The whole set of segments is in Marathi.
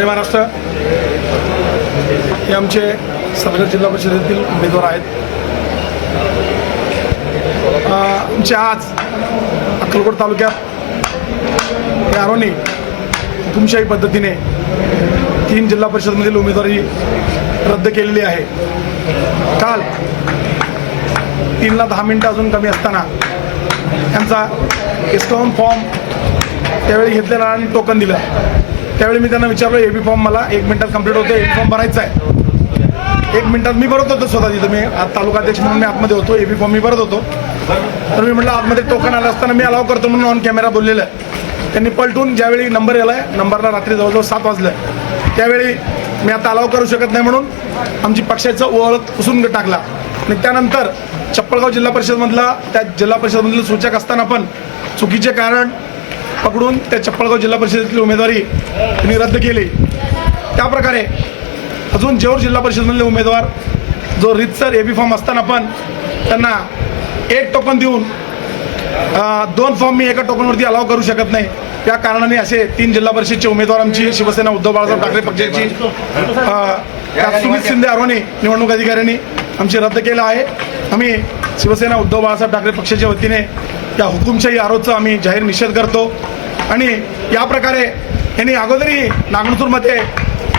जय महाराष्ट्र। हे आमचे सदर जिल्हा परिषदेतील उमेदवार आहेत। आमचे आज अक्कलकोट तालुक्यात आरोनी हुकुमशाही पद्धतीने 3 जिल्हा परिषदमधील उमेदवारी रद्द केलेली आहे। काल 3ला 10 मिनिटं अजून कमी असताना त्यांचा एस्टॉन फॉर्म त्यावेळी घेतलेला आणि टोकन दिलं। त्यावेळी मी त्यांना विचारलं एबी फॉर्म मला 1 मिनिटात कंप्लीट होतो, एबी फॉर्म भरायचा आहे। 1 मिनिटात मी भरत होतो स्वतः, तिथं मी तालुका अध्यक्ष म्हणून मी आतमध्ये होतो, एबी फॉर्म मी भरत होतो। तर मी म्हटलं आतमध्ये टोकन आलं असताना मी अलाव करतो म्हणून ऑन कॅमेरा बोललेलं। त्यांनी पलटून ज्यावेळी नंबर आलाय, नंबरला रात्री जवळजवळ 7 वाजलं, त्यावेळी मी आता अलाव करू शकत नाही म्हणून आमची पक्षाचं ओळख पुसून टाकला। आणि त्यानंतर चप्पळगाव जिल्हा परिषदमधला त्या जिल्हा परिषदमधील सूचक असताना पण चुकीचे कारण पकडून त्या चप्पळगाव जिल्हा परिषदेतील उमेदवारी त्यांनी रद्द केली। त्याप्रकारे अजून जेऊर जिल्हा परिषदमधले उमेदवार जो रितसर एबी फॉर्म असताना पण त्यांना 1 टोकन देऊन 2 फॉर्म मी एका टोकनवरती अलाव करू शकत नाही। त्या कारणाने असे 3 जिल्हा परिषदचे उमेदवार आमची शिवसेना उद्धव बाळासाहेब ठाकरे पक्षाची सुमित शिंदे आरोनी निवडणूक अधिकाऱ्यांनी आमची रद्द केलं आहे। आम्ही शिवसेना उद्धव बाळासाहेब ठाकरे पक्षाच्या वतीने या हुकुमशाही आरोपचा आम्ही जाहीर निषेध करतो। आणि या प्रकारे यांनी अगोदरही नागनसूरमध्ये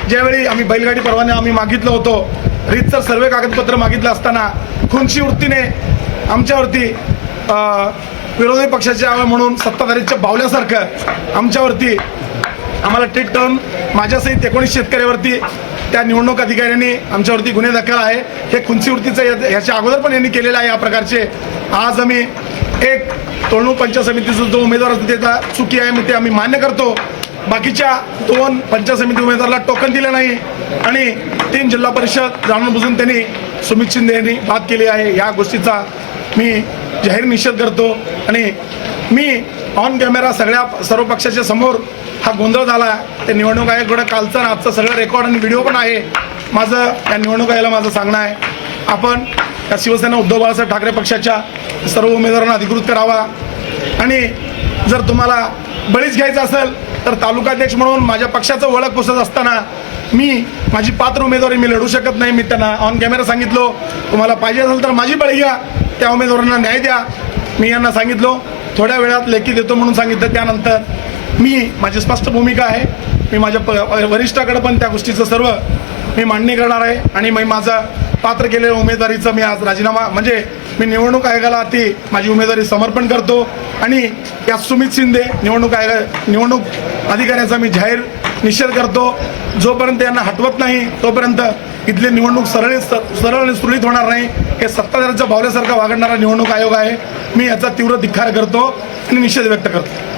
ज्यावेळी आम्ही बैलगाडी परवाना आम्ही मागितलं होतो, रीतसर सर्वे कागदपत्र मागितलं असताना खुनशी वृत्तीने आमच्यावरती विरोधी पक्षाचे म्हणून सत्ताधारीच्या बावल्यासारखं आमच्यावरती आम्हाला ट्रीट करून माझ्यासहित 19 शेतकऱ्यावरती त्या निवडणूक अधिकाऱ्यांनी आमच्यावरती गुन्हे दाखल आहे। हे खुनशी वृत्तीचं याच्या अगोदर पण यांनी केलेलं आहे। या प्रकारचे आज आम्ही एक तोडणूक पंचायत समितीचा जो उमेदवार असतो त्याचा चुकी आहे मी ते आम्ही मान्य करतो। बाकीच्या 2 पंचायत समिती उमेदवाराला टोकन दिलं नाही आणि 3 जिल्हा परिषद जाणून बुजून त्यांनी सुमित शिंदे यांनी बात केली आहे। या गोष्टीचा मी जाहीर निषेध करतो आणि मी ऑन कॅमेरा सर्व पक्षाच्या समोर हा गोंधळ झाला ते निवडणूक आयोगाकडे कालचा आणि आजचा सगळं रेकॉर्ड आणि व्हिडिओ पण आहे। माझं या निवडणूक आयोगाला माझं सांगणं आहे, आपण या शिवसेना उद्धव बाळासाहेब ठाकरे पक्षाच्या सर्व उमेदवारांना अधिकृत करावा आणि जर तुम्हाला बळीच घ्यायचा असेल तर तालुकाध्यक्ष म्हणून माझ्या पक्षाचं ओळख पुसत असताना मी माझी पात्र उमेदवारी मी लढू शकत नाही। मी त्यांना ऑन कॅमेरा सांगितलो तुम्हाला पाहिजे असेल तर माझी बळी घ्या, त्या उमेदवारांना न्याय द्या। मी यांना सांगितलो थोड्या वेळात लेखी देतो म्हणून सांगितलं। त्यानंतर माझी स्पष्ट भूमिका आहे, मी माझ्या वरिष्ठाकडे पण त्या गोष्टीचं सर्व मी मांडणी करणार आहे आणि मी माझं पात्र केलेल्या उमेदवारीचं मी आज राजीनामा म्हणजे मी निवडणूक आयोगाला ती माझी उमेदवारी समर्पण करतो आणि या सुमित शिंदे निवडणूक अधिकाऱ्याचा मी जाहीर निषेध करतो। जोपर्यंत यांना हटवत नाही तोपर्यंत इथली निवडणूक सरळ आणि सुरळीत होणार नाही। हे सत्ताधाऱ्यांच्या बावल्यासारखा वागणारा निवडणूक आयोग आहे। मी याचा तीव्र धिक्कार करतो आणि निषेध व्यक्त करतो।